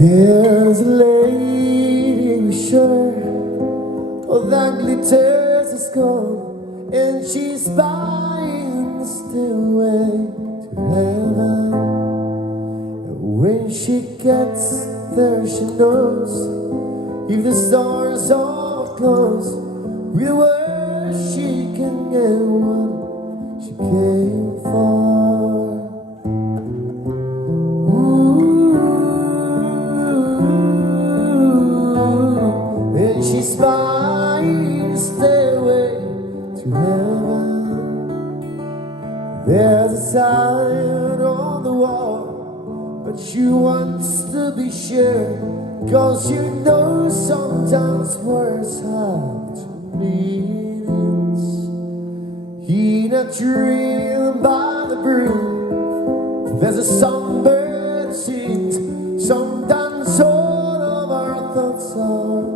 There's a lady with shirt, oh, that glitters is gold, and she's buying the stairway to heaven. And when she gets there, she knows if the stars are closed, with words she can get what she came for. She's buying a stairway to heaven. There's a sign on the wall, but she wants to be sure, 'cause you know sometimes words have two meanings. In a dream by the brook, there's a songbird sings. Sometimes all of our thoughts are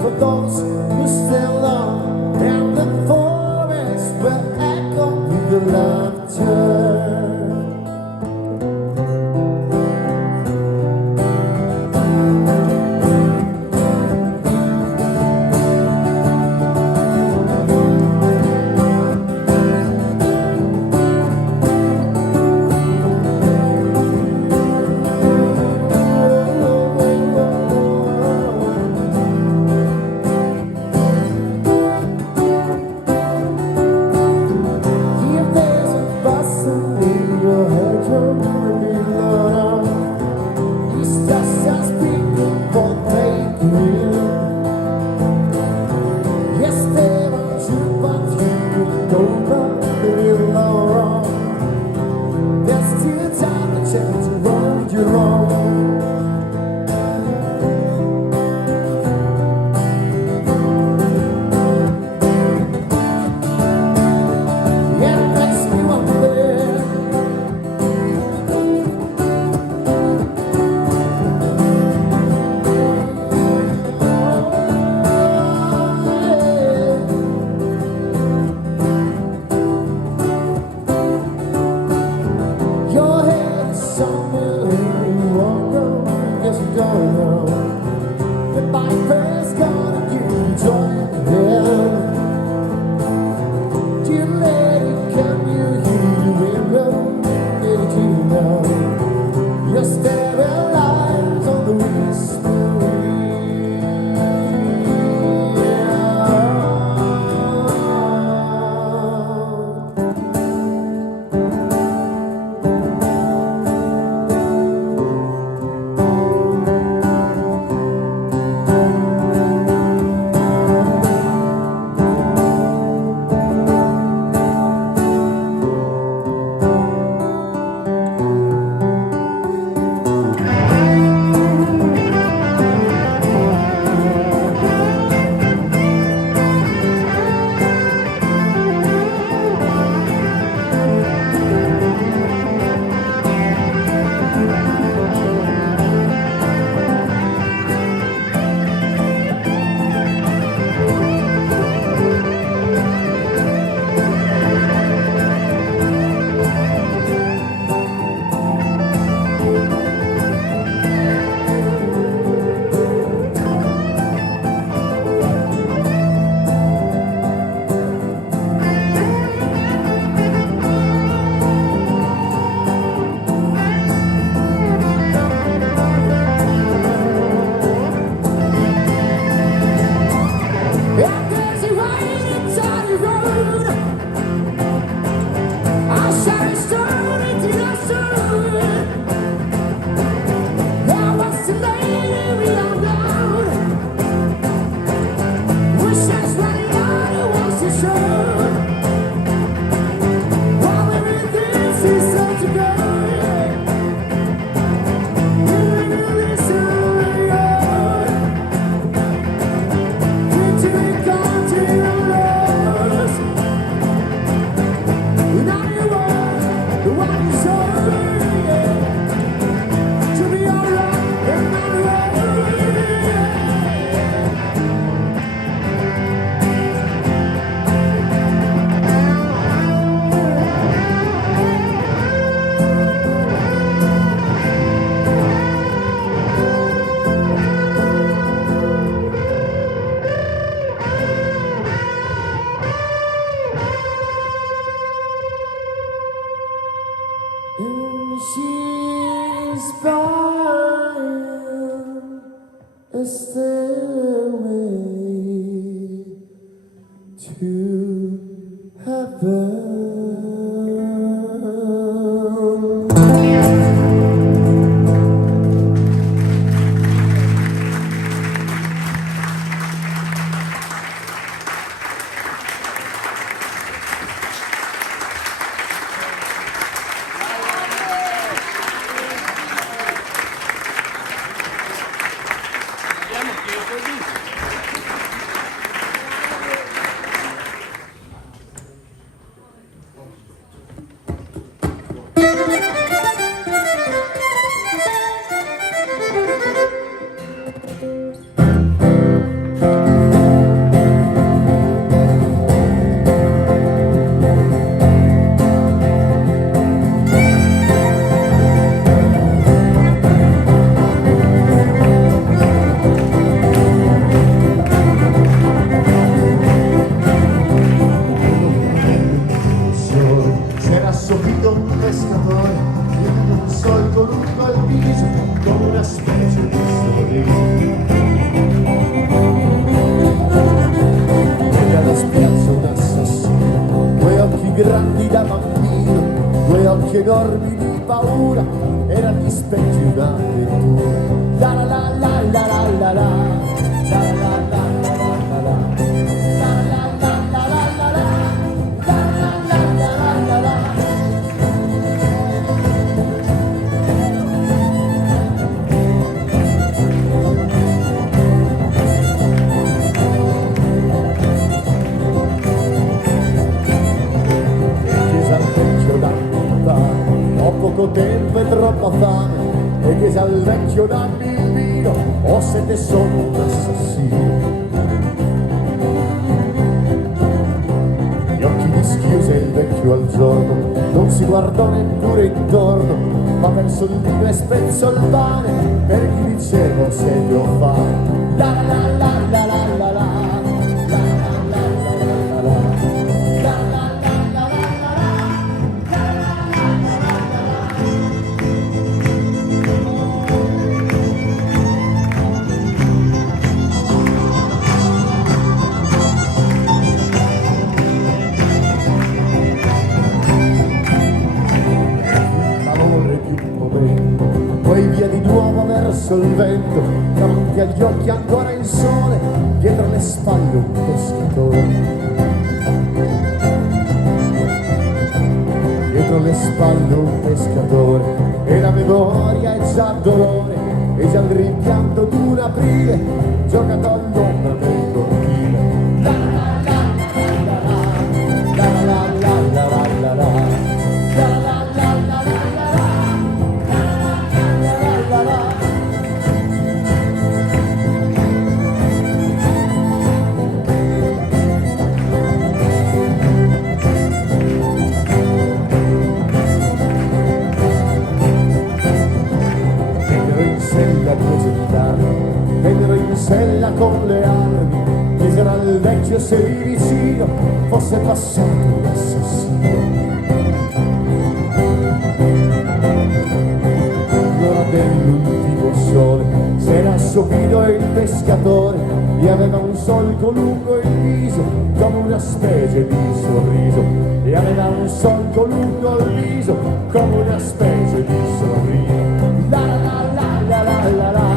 for those who still love, and the forest will echo with the laughter. Enormi di paura, erano gli specchi un'avventura. La la la la la la la la, la la la la la la, la la la la la la la, la la la la la. Ho poco tempo e troppa fame, e chiese al vecchio dammi il vino, o se te sono un assassino. Gli occhi mi schiuse il vecchio al giorno, non si guardò neppure intorno, ma verso il vino e spezzò il pane, per chi dicevo se ti ho fame. La la la la la la la. Poi via di nuovo verso il vento, davanti agli occhi ancora il sole, dietro le spalle un pescatore. Dietro le spalle un pescatore, e la memoria è già dolore, e già il rimpianto d'un aprile, giocato all'ombra del cortile. La la la la la la la la la la la la. Vennero in sella con le armi, chiesero al vecchio se lì vicino fosse passato un assassino. L'ora dell'ultimo sole s'era assopito il pescatore, e aveva un solco lungo il viso come una specie di sorriso, e aveva un solco lungo il viso come una specie di sorriso. La la la la la la la.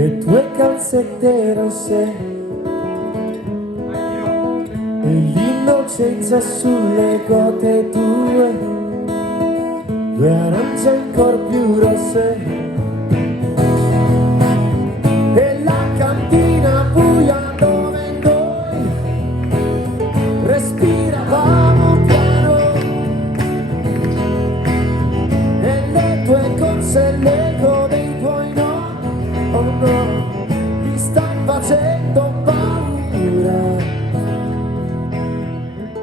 le tue calzette rosse e l'innocenza sulle gote tue, due arance ancora più rosse, e la cantina buia dove noi respiravamo piano, e le tue corse, l'eco dei tuoi no, oh no, mi stai facendo paura.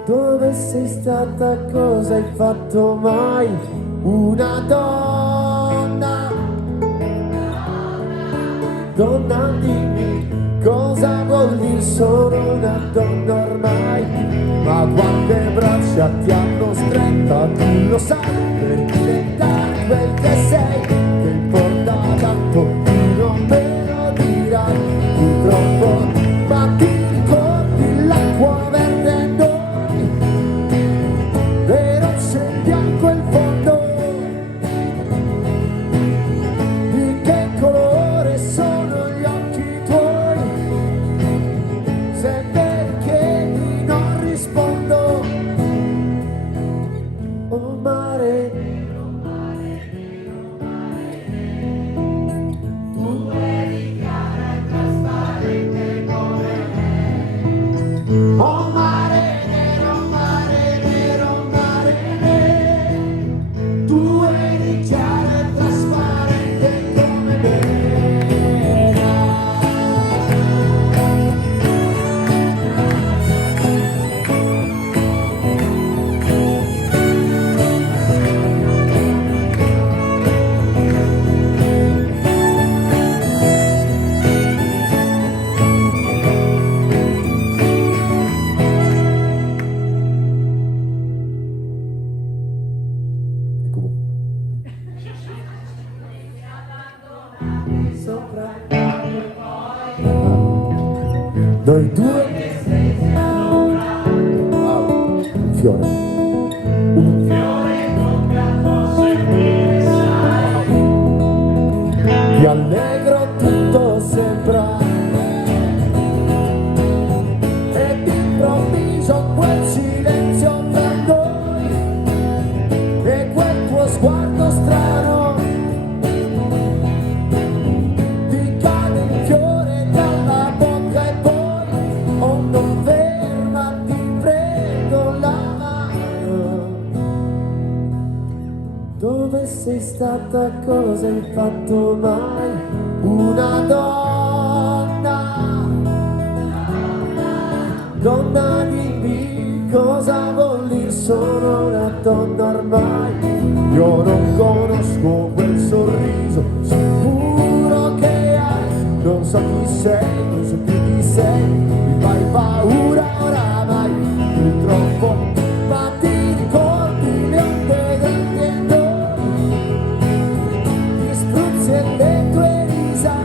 Dove sei stata, cosa hai fatto mai? Una donna, donna dimmi cosa vuol dire, sono una donna ormai. Ma quante braccia ti hanno stretta, tu lo sai, per diventare quel che sei, che importa tanto, tu non me lo dirai purtroppo, ma ti ricordi l'acqua verde noi, vero c'è il bianco e il fondo, di che colore sono gli occhi tuoi, se vedi che ti non rispondo, oh mare, Tu eri chiara e trasparente come me. oh mare nero, mare nero, mare nero, tu eri chiara e trasparente come me. Ecco qua. Sopra noi due, un fiore, Fiore toccato sentire, sai. ti allegro tutto sembra, e d'improvviso quel silenzio tra noi e quel tuo sguardo strano, ti cade il fiore dalla bocca e poi, oh non ferma, ti prego la mano. Dove sei stata, cosa hai fatto mai? Una donna, donna dimmi cosa vuol dire, sono una donna ormai. Io non conosco quel sorriso sicuro che hai, non so chi sei, non so più chi sei, mi fai paura oramai, purtroppo, ma ti ricordi le onde del tendone, gli spruzzi e le tue risa,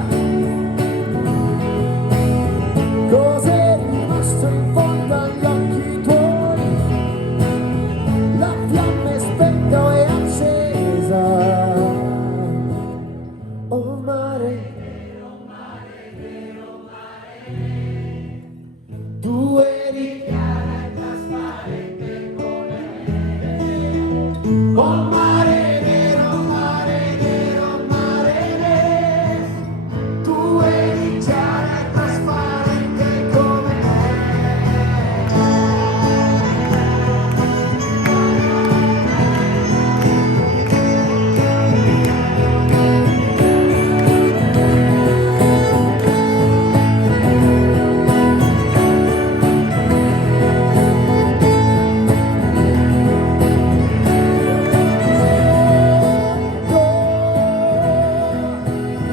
cos'è rimasto in fondo agli occhi tuoi, la fiamma è spenta e accesa, oh mare, tu eri Chiara e trasparente come me. oh mare nero, mare nero, mare nero, tu eri chiara e trasparente come me.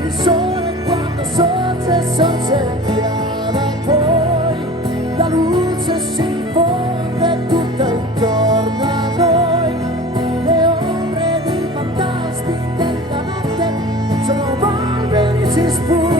Il sole quando sorge sorgeva e poi la luce si infonde tutta intorno a noi, le ombre di fantasmi della notte sono polveri, si sfumano